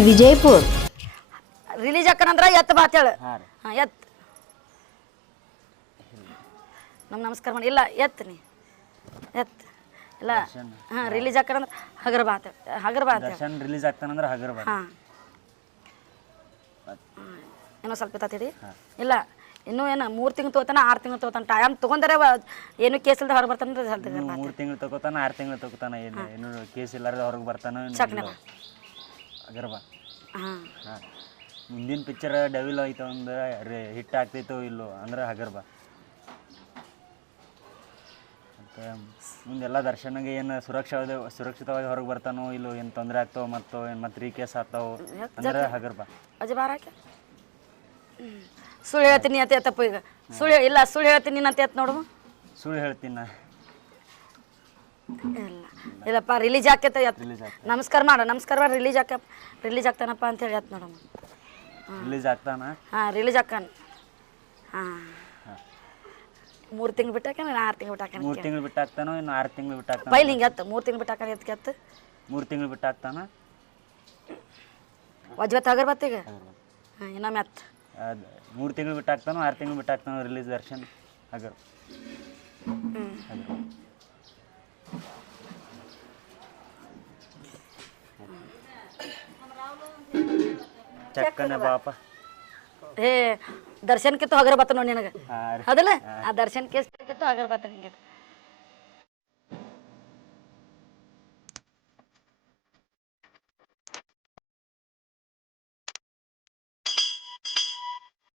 News Vijayapura. Release ಹಾಕನಂದ್ರ ಎತ್ತ ಬಾತ್ ಹೇಳು. ಹಾಂ ಎತ್. ನಮ್ ನಮಸ್ಕಾರ ಮಾಡಿ. ಇಲ್ಲ ಎತ್ ನೀ. ಎತ್. ಇಲ್ಲ ಹಾಂ ರಿಲೀಸ್ ಹಾಕನಂದ್ರ ಹಗರ ಬಾತ್ ಹಗರ ಬಾತ್ ದರ್ಶನ್ ರಿಲೀಸ್ ಆಗ್ತಾನಂದ್ರೆ ಹಗರ ಬಾತ್. ಹಾಂ. ಏನೋ ಸ್ವಲ್ಪ ಇತ್ತೇಳಿ ಇಲ್ಲ ಇನ್ನೂ ಏನು ಮೂರು ತಿಂಗಳು ತಗೋತಾನ ಆರು ತಿಂಗಳು ತಗೋತಾನ ಟೈಮ್ ತೊಗೊಂಡರೆ ಏನು ಕೇಸ್ ಇಲ್ದ ಹೊರಗೆ ಬರ್ತಾನೆ ಮೂರು ತಿಂಗಳು ತಗೋತಾನ ಆರು ತಿಂಗಳು ತಗೋತಾನ ಏನು ಏನು ಕೇಸ್ ಇಲ್ಲಾರ ಹೊರಗೆ ಬರ್ತಾನ ಅಗರ್ಬಾ. ಮುಂದಿನ ಪಿಕ್ಚರ್ ಡೆವಿಲ್ ಆಯ್ತು ಒಂದು ಹಿಟ್ ಆಗ್ತೈತೋ ಇಲ್ಲೋ ಅಂದ್ರೆ ಹಗರ್ಬ ಮತ್ತೆ ಮುಂದೆಲ್ಲ ದರ್ಶನಗೆ ಏನು ಸುರಕ್ಷವಾದ ಸುರಕ್ಷಿತವಾಗಿ ಹೊರಗೆ ಬರ್ತಾನೋ ಇಲ್ಲೋ ಏನು ತೊಂದರೆ ಆಗ್ತಾವ ಮತ್ತು ಏನು ಮತ್ತೆ ರೀ ಕೇಸ್ ಆಗ್ತಾವ ಅಂದ್ರೆ ಹಗರ್ಬಾ ಅಜ ಬಾರಾಕೆ ಸುಳ್ಳು ಹೇಳ್ತೀನಿ ಅಂತ ಎತ್ತಪ್ಪ ಈಗ. ಸುಳ್ಳು ಇಲ್ಲ ಸುಳ್ಳು ಹೇಳ್ತೀನಿ ಅಂತ ನೋಡು. ಸುಳ್ಳು ಹೇಳ್ತೀನಿ ನಾ. ಇಲ್ಲಪ್ಪ ರಿಲೀಸ್ ಆಕೈತೆ ಎತ್ ನಮಸ್ಕಾರ ಮಾಡ ನಮಸ್ಕಾರ ಮಾಡಿ ರಿಲೀಸ್ ಆಕ ರಿಲೀಸ್ ಆಗ್ತಾನಪ್ಪ ಅಂತ ಹೇಳಿ ಎತ್ ನೋಡಮ್ಮ. ರಿಲೀಸ್ ಆಗ್ತಾನ? ಹಾಂ ರಿಲೀಸ್ ಆಕಾನ ಹಾಂ. ಮೂರು ತಿಂಗಳು ಬಿಟ್ಟಾಕ ಆರು ತಿಂಗಳು ಬಿಟ್ಟಾಕ ಮೂರು ತಿಂಗಳು ಬಿಟ್ಟು ಆಗ್ತಾನೋ ಇನ್ನು ಆರು ತಿಂಗಳು ಬಿಟ್ಟಾಕ ಪೈಲ್ ಹಿಂಗೆ ಎತ್ತು ಮೂರು ತಿಂಗಳು ಬಿಟ್ಟಾಕ ಎತ್ಕೆ ಎತ್ತು ಮೂರು ತಿಂಗಳು ಬಿಟ್ಟು ವಜ್ರ ವಜ್ವತ್ ಅಗರ್ಬತ್ತಿಗೆ ಹಾಂ ಇನ್ನೊಮ್ಮೆ ಎತ್ತು ಮೂರು ತಿಂಗಳು ಬಿಟ್ಟಾಕ್ತಾನೋ ಆರು ತಿಂಗಳು ಬಿಟ್ಟು ಆಗ್ತಾನೋ ರಿಲೀಸ್ ದರ್ಶನ್ ಅಗರ್ ಹಗರ್ ಚಕ್ಕನೆ ಬಾಪ ಏ ದರ್ಶನ್ ಕಿತ್ತು ಹಗರ ಬತ್ತ ನೋಡಿ ನಿನಗೆ. ಹೌದಲ್ಲ? ಆ ದರ್ಶನ್ ಕಿತ್ತು ಹಗರ ಬತ್ತ ನಿಂಗೆ.